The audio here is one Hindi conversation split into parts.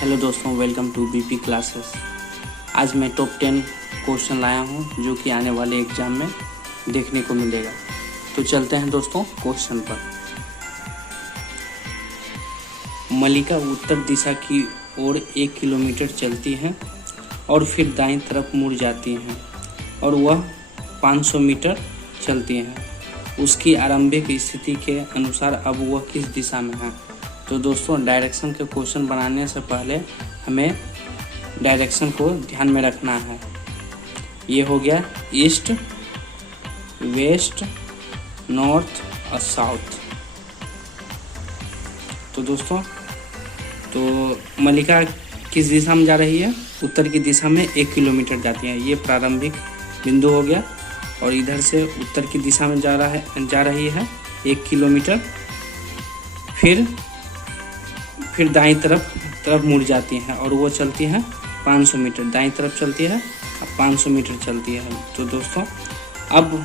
हेलो दोस्तों, वेलकम टू बीपी क्लासेस। आज मैं टॉप 10 क्वेश्चन लाया हूं जो कि आने वाले एग्जाम में देखने को मिलेगा। तो चलते हैं दोस्तों क्वेश्चन पर। मल्लिका उत्तर दिशा की ओर 1 किलोमीटर चलती हैं और फिर दाईं तरफ मुड़ जाती हैं और वह 500 मीटर चलती हैं। उसकी आरंभिक स्थिति के अनुसार अब वह किस दिशा में है। तो दोस्तों, डायरेक्शन के क्वेश्चन बनाने से पहले हमें डायरेक्शन को ध्यान में रखना है। ये हो गया ईस्ट, वेस्ट, नॉर्थ और साउथ। तो दोस्तों, तो मल्लिका किस दिशा में जा रही है? उत्तर की दिशा में 1 किलोमीटर जाती है। ये प्रारंभिक बिंदु हो गया और इधर से उत्तर की दिशा में जा रही है 1 किलोमीटर। फिर दाईं तरफ मुड़ जाती हैं और वो चलती है 500 मीटर। दाईं तरफ चलती है और 500 मीटर चलती है। तो दोस्तों, अब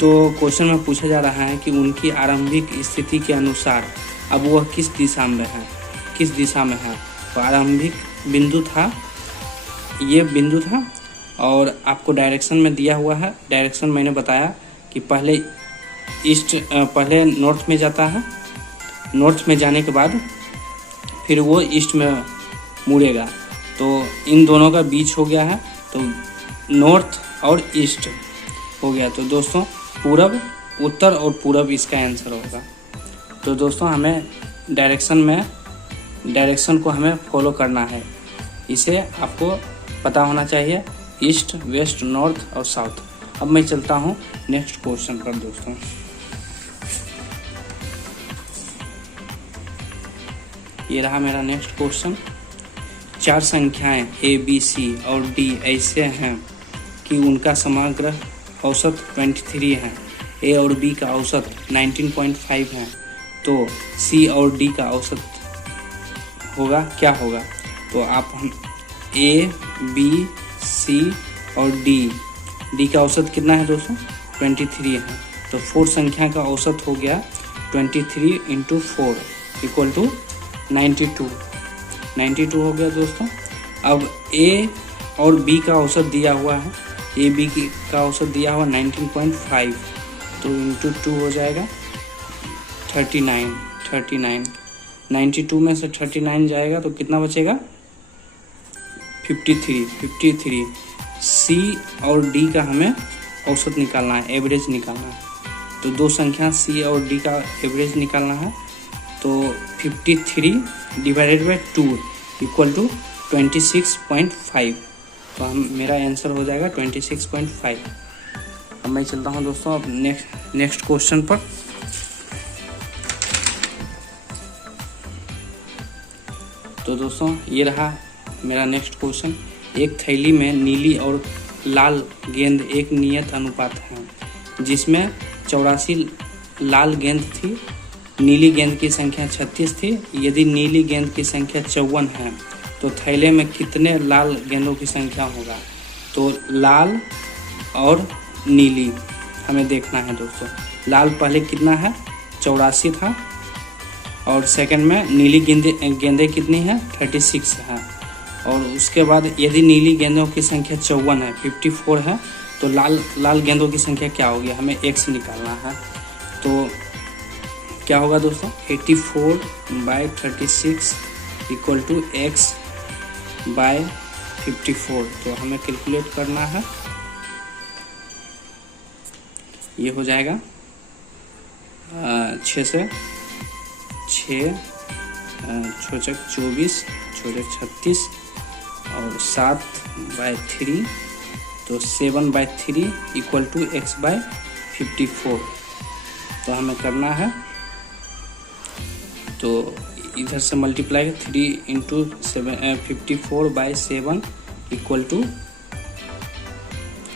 तो क्वेश्चन में पूछा जा रहा है कि उनकी आरंभिक स्थिति के अनुसार अब वह किस दिशा में है। तो आरंभिक बिंदु था, ये बिंदु था और आपको डायरेक्शन में दिया हुआ है। डायरेक्शन मैंने बताया कि पहले नॉर्थ में जाता है। नॉर्थ में जाने के बाद फिर वो ईस्ट में मुड़ेगा। तो इन दोनों का बीच हो गया है, तो नॉर्थ और ईस्ट हो गया। तो दोस्तों, पूरब, उत्तर और पूरब इसका आंसर होगा। तो दोस्तों, हमें डायरेक्शन को हमें फॉलो करना है। इसे आपको पता होना चाहिए, ईस्ट, वेस्ट, नॉर्थ और साउथ। अब मैं चलता हूँ नेक्स्ट क्वेश्चन पर दोस्तों। ये रहा मेरा नेक्स्ट क्वेश्चन। 4 संख्याएं A, B, C और D ऐसे हैं कि उनका समग्र औसत 23 है। A और B का औसत 19.5 है। तो C और D का औसत क्या होगा? तो आप हम A, B, C और D का औसत कितना है दोस्तों? 23 है। तो 4 संख्या का औसत हो गया 23 × 4 = 92 हो गया दोस्तों। अब A और B का औसत दिया हुआ है। A, B का औसत दिया हुआ 19.5, तो × 2 हो जाएगा 39। 92 में से 39 जाएगा तो कितना बचेगा? 53। C और D का हमें औसत निकालना है, एवरेज निकालना है। तो 2 संख्या C और D का एवरेज निकालना है। तो 53 / 2 = 26.5। तो मेरा आंसर हो जाएगा 26.5। अब मैं चलता हूँ दोस्तों अब नेक्स्ट क्वेश्चन पर। तो दोस्तों, ये रहा मेरा नेक्स्ट क्वेश्चन। एक थैली में नीली और लाल गेंद एक नियत अनुपात है, जिसमें 84 लाल गेंद थी। नीली गेंद की संख्या 36 थी। यदि नीली गेंद की संख्या 54 है तो थैले में कितने लाल गेंदों की संख्या होगा? तो लाल और नीली हमें देखना है दोस्तों। लाल पहले कितना है? 84 था और सेकंड में नीली गेंदें कितनी है? 36 है। और उसके बाद यदि नीली गेंदों की संख्या 54 है, 54 है, तो लाल गेंदों की संख्या क्या होगी? हमें x निकालना है। तो क्या होगा दोस्तों? 84/36 = x/54। तो हमें कैलकुलेट करना है। ये हो जाएगा 6 से 6 × 24 × 36 और 7/3, तो 7/3 = x/54। तो हमें करना है, तो इधर से मल्टीप्लाई 3 × 54/7 =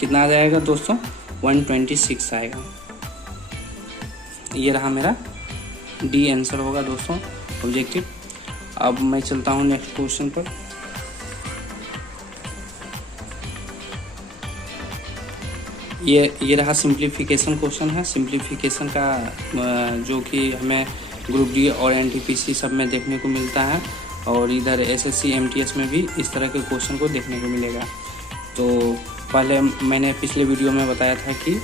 कितना आ जाएगा दोस्तों? 126 आएगा। ये रहा मेरा D आंसर होगा दोस्तों, ऑब्जेक्टिव। अब मैं चलता हूँ नेक्स्ट क्वेश्चन पर। ये रहा सिंप्लीफिकेशन क्वेश्चन है। सिंप्लीफिकेशन का जो कि हमें ग्रुप डी और एनटीपीसी सब में देखने को मिलता है। और इधर SSC MTS में भी इस तरह के क्वेश्चन को देखने को मिलेगा। तो पहले मैंने पिछले वीडियो में बताया था कि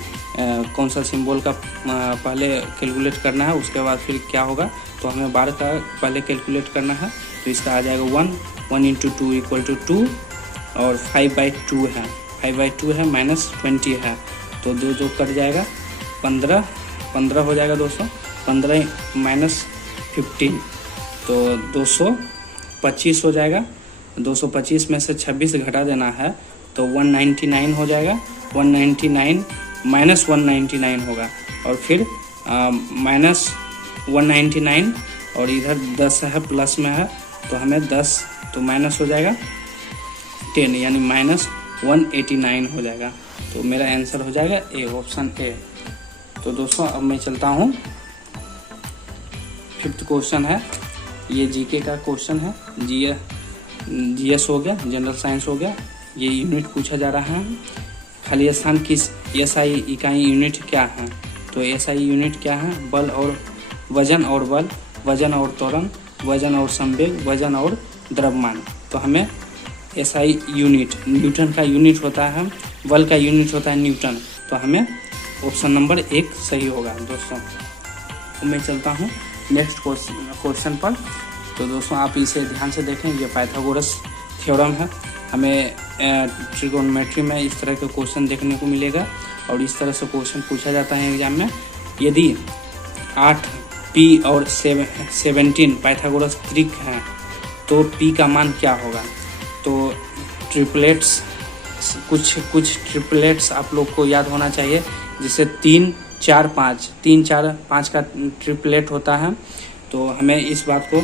कौन सा सिंबल का पहले कैलकुलेट करना है, उसके बाद फिर क्या होगा। तो हमें बार का पहले कैलकुलेट करना है, तो इसका आ जाएगा 1 × 2 = 2 और 5/2 है, 5/2 है -20 है, तो 2 कट जाएगा, 15 हो जाएगा दोस्तों। 15 - 15 तो 225 हो जाएगा। 225 में से 26 घटा देना है तो 199 हो जाएगा। 199 - 199 होगा और फिर -199 और इधर 10 है प्लस में है तो हमें 10 तो माइनस हो जाएगा 10 यानी -189 हो जाएगा। तो मेरा आंसर हो जाएगा ए, ऑप्शन ए। तो दोस्तों अब मैं चलता हूँ, 5th क्वेश्चन है, ये जीके का क्वेश्चन है। जीएस हो गया, जनरल साइंस हो गया। ये यूनिट पूछा जा रहा है, खाली स्थान किस एसआई इकाई यूनिट क्या है। तो एसआई यूनिट क्या है, बल और वजन और बल, वजन और त्वरण, वजन और संवेग, वजन और द्रव्यमान। तो हमें एसआई यूनिट, न्यूटन का यूनिट होता है, बल का यूनिट होता है न्यूटन, तो हमें ऑप्शन नंबर 1 सही होगा दोस्तों। तो मैं चलता हूँ नेक्स्ट क्वेश्चन पर। तो दोस्तों आप इसे ध्यान से देखें, ये पाइथागोरस थ्योरम है। हमें ट्रिगोनोमेट्री में इस तरह के क्वेश्चन देखने को मिलेगा और इस तरह से क्वेश्चन पूछा जाता है एग्जाम में। यदि 8 P और 17 पाइथागोरस त्रिक हैं तो P का मान क्या होगा। तो ट्रिपलेट्स, कुछ ट्रिपलेट्स आप लोग को याद होना चाहिए, जिसे 3 4 5 का ट्रिपलेट होता है। तो हमें इस बात को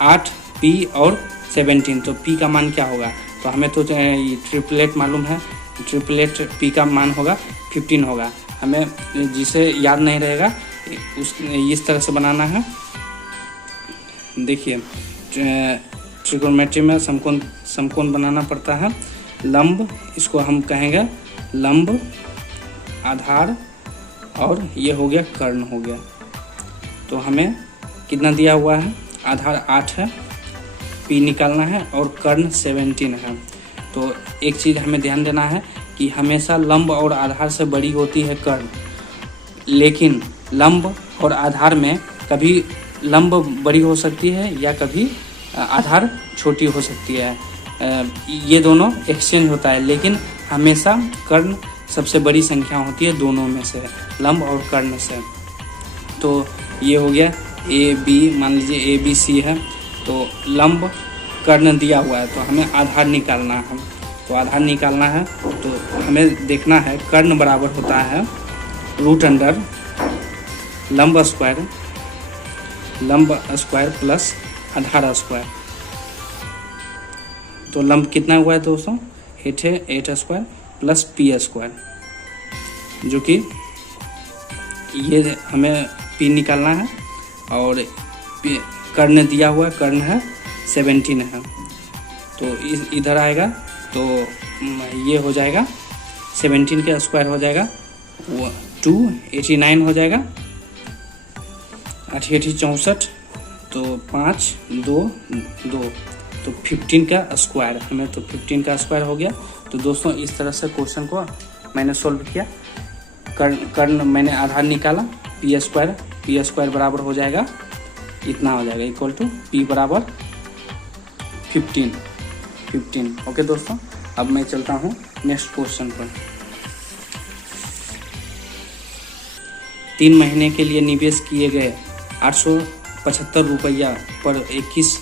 8 P और 17, तो P का मान क्या होगा। तो हमें तो ट्रिपलेट मालूम है, ट्रिपलेट P का मान होगा 15 होगा। हमें जिसे याद नहीं रहेगा इस तरह से बनाना है। देखिए ट्रिगोनोमेट्री में समकोण बनाना पड़ता है। लंब, इसको हम कहेंगे लंब, आधार और ये हो गया कर्ण हो गया। तो हमें कितना दिया हुआ है, आधार 8 है, P निकालना है और कर्ण 17 है। तो एक चीज़ हमें ध्यान देना है कि हमेशा लंब और आधार से बड़ी होती है कर्ण, लेकिन लंब और आधार में कभी लंब बड़ी हो सकती है या कभी आधार छोटी हो सकती है। ये दोनों एक्सचेंज होता है, लेकिन हमेशा कर्ण सबसे बड़ी संख्या होती है दोनों में से, लंब और कर्ण से। तो ये हो गया ए बी, मान लीजिए ABC है, तो लंब कर्ण दिया हुआ है, तो हमें आधार निकालना है। तो आधार निकालना है तो हमें देखना है कर्ण बराबर होता है √अंडर लंब स्क्वायर प्लस आधार स्क्वायर। तो लंब कितना हुआ है दोस्तों, 8 है, 8 स्क्वायर प्लस P स्क्वायर, जो कि ये हमें P निकालना है और कर्ण दिया हुआ कर्ण है 17 है। तो इधर आएगा तो ये हो जाएगा 17 का स्क्वायर हो जाएगा 289 हो जाएगा, 8 64, तो 5 2 2, तो 15 का स्क्वायर, हमें तो 15 का स्क्वायर हो गया। तो दोस्तों इस तरह से क्वेश्चन को मैंने सोल्व किया। कर्ण मैंने आधार निकाला, P स्क्वायर बराबर हो जाएगा, इतना हो जाएगा इक्वल टू P बराबर 15। ओके दोस्तों, अब मैं चलता हूँ नेक्स्ट क्वेश्चन पर। 3 महीने के लिए निवेश किए गए 875 रुपया पर 21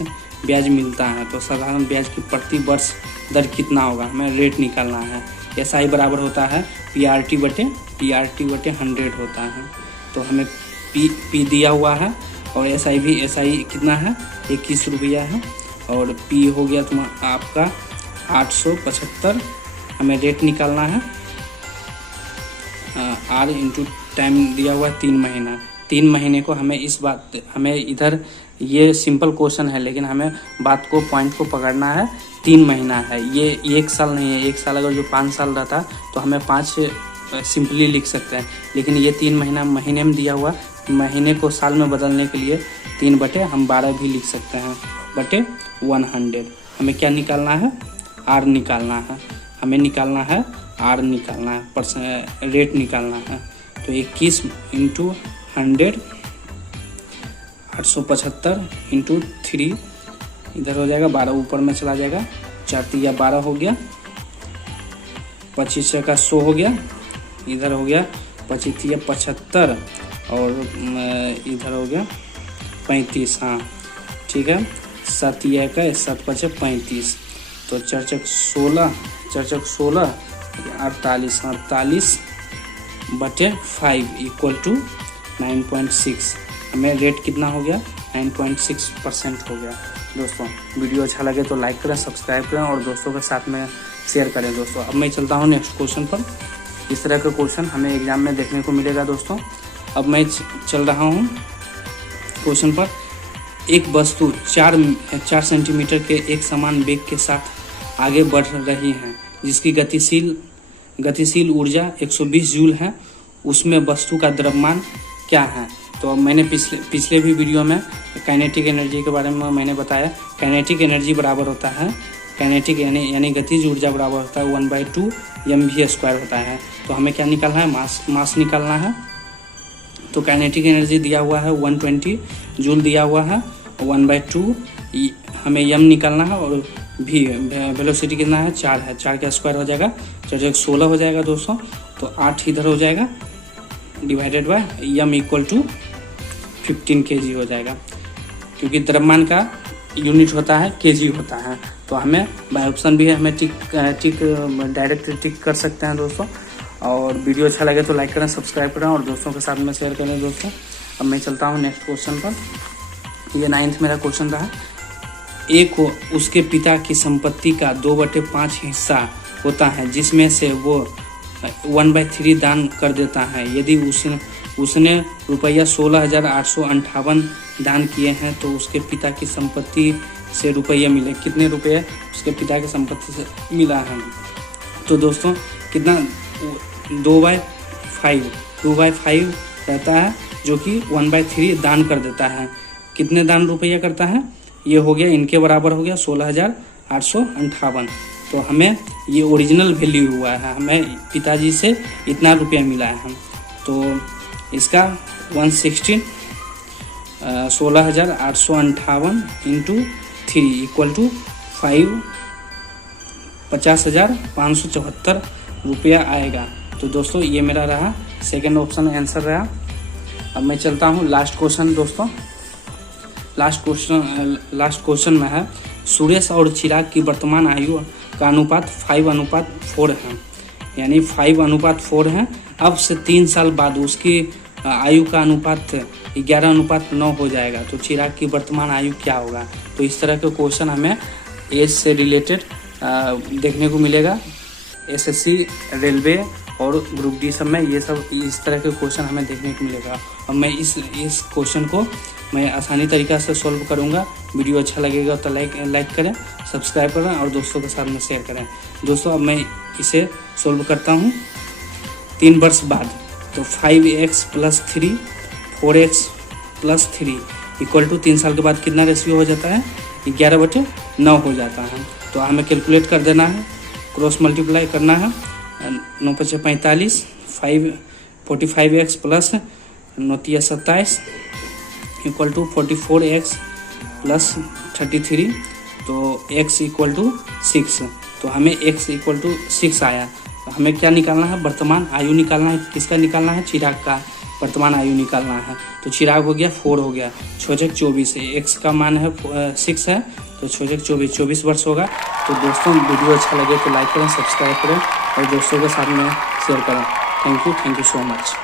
ब्याज मिलता है, तो साधारण ब्याज की प्रति वर्ष दर कितना होगा, हमें रेट निकालना है। SI बराबर होता है PRT बटे 100 होता है। तो हमें P दिया हुआ है और SI कितना है, 21 रुपया है, और P हो गया आपका 875। हमें रेट निकालना है, R इंटू टाइम दिया हुआ है 3 महीना। 3 महीने को हमें इधर ये सिंपल क्वेश्चन है, लेकिन हमें बात को, पॉइंट को पकड़ना है। 3 महीना है, ये 1 साल नहीं है। 1 साल अगर जो 5 साल रहता तो हमें 5 सिंपली लिख सकते हैं, लेकिन ये 3 महीना महीने में दिया हुआ, महीने को साल में बदलने के लिए 3/12 भी लिख सकते हैं, बटे 100। हमें क्या निकालना है? आर निकालना है। हमें निकालना है आर निकालना है, रेट निकालना है। तो 21 इंटू 100 875 इंटू 3 इधर हो जाएगा 12, ऊपर में चला जाएगा 4 तिया 12 हो गया, 25 का 100 हो गया, इधर हो गया 25 तिया 75 और इधर हो गया 35। हाँ ठीक है, 7 तिया का 7 5 35, तो 4 चक 16 48 बटे 5 इक्वल टू 9.6। हमें रेट कितना हो गया? 9.6% हो गया। दोस्तों वीडियो अच्छा लगे तो लाइक करें, सब्सक्राइब करें और दोस्तों के साथ में शेयर करें। दोस्तों अब मैं चलता हूँ नेक्स्ट क्वेश्चन पर। इस तरह का क्वेश्चन हमें एग्जाम में देखने को मिलेगा। दोस्तों अब मैं चल रहा हूँ क्वेश्चन पर। एक वस्तु 4 सेंटीमीटर के एक समान वेग के साथ आगे बढ़ रही है, जिसकी गतिशील ऊर्जा 120 जूल है। उसमें वस्तु का द्रव्यमान क्या है? तो मैंने पिछले भी वीडियो में काइनेटिक एनर्जी के बारे में मैंने बताया। काइनेटिक एनर्जी बराबर होता है, काइनेटिक यानी गतिज ऊर्जा बराबर होता है 1/2 mv² होता है। तो हमें क्या निकालना है? मास निकालना है। तो काइनेटिक एनर्जी दिया हुआ है 120 जूल दिया हुआ है, 1/2 हमें m निकालना है और v वेलोसिटी कितना है? 4 है, 4 का स्क्वायर हो जाएगा, 4 16 हो जाएगा दोस्तों। तो 8 इधर हो जाएगा divided by m equal to 15 kg हो जाएगा, क्योंकि द्रव्यमान का यूनिट होता है kg होता है। तो हमें बाय ऑप्शन भी है, हमें टिक डायरेक्ट टिक कर सकते हैं दोस्तों। और वीडियो अच्छा लगे तो लाइक करें, सब्सक्राइब करें और दोस्तों के साथ में शेयर करें। दोस्तों अब मैं चलता हूँ नेक्स्ट क्वेश्चन पर। ये 9th मेरा क्वेश्चन रहा। एक को उसके पिता की संपत्ति का 2/5 हिस्सा होता है, जिसमें से वो 1/3 दान कर देता है। यदि उसने रुपया 16,858 दान किए हैं तो उसके पिता की संपत्ति से रुपये मिले। कितने रुपये उसके पिता की संपत्ति से मिला है? तो दोस्तों कितना? 2/5 रहता है, जो कि 1/3 दान कर देता है। कितने दान रुपया करता है? ये हो गया, इनके बराबर हो गया 16,858। तो हमें ये ओरिजिनल वैल्यू हुआ है, हमें पिताजी से इतना रुपया मिला है। तो इसका 116 16,858 इंटू 3 इक्वल टू 50,574 रुपया आएगा। तो दोस्तों ये मेरा रहा सेकंड ऑप्शन आंसर रहा। अब मैं चलता हूँ लास्ट क्वेश्चन। दोस्तों लास्ट क्वेश्चन में है, सुरेश और चिराग की वर्तमान आयु का अनुपात 5:4 है, यानी 5:4 है। अब से 3 साल बाद उसकी आयु का अनुपात 11:9 हो जाएगा। तो चिराग की वर्तमान आयु क्या होगा? तो इस तरह के क्वेश्चन हमें एज से रिलेटेड देखने को मिलेगा। एसएससी, रेलवे और ग्रुप डी सब में ये सब इस तरह के क्वेश्चन हमें देखने को मिलेगा। और मैं इस क्वेश्चन को मैं आसानी तरीक़ा से सॉल्व करूँगा। वीडियो अच्छा लगेगा तो लाइक करें, सब्सक्राइब करें और दोस्तों के साथ में शेयर करें। दोस्तों अब मैं इसे सॉल्व करता हूँ 3 वर्ष बाद। तो 5x + 3 4x + 3 इक्वल टू 3 साल के बाद कितना रेशियो हो जाता है? 11/9 हो जाता है। तो हमें कैलकुलेट कर देना है, क्रॉस मल्टीप्लाई करना है। 9 × 5 = 45, 45x + 9 × 27 इक्वल टू 44x + 33। तो x इक्वल टू 6। तो हमें x इक्वल टू 6 आया। तो हमें क्या निकालना है? वर्तमान आयु निकालना है। किसका निकालना है? चिराग का वर्तमान आयु निकालना है। तो चिराग हो गया 4 हो गया, 6 × 24 है, x का मान है 6 है, तो 6 × 24 वर्ष होगा। तो दोस्तों वीडियो अच्छा लगे तो लाइक करें, सब्सक्राइब करें और दोस्तों के साथ में शेयर करें। Thank you so much.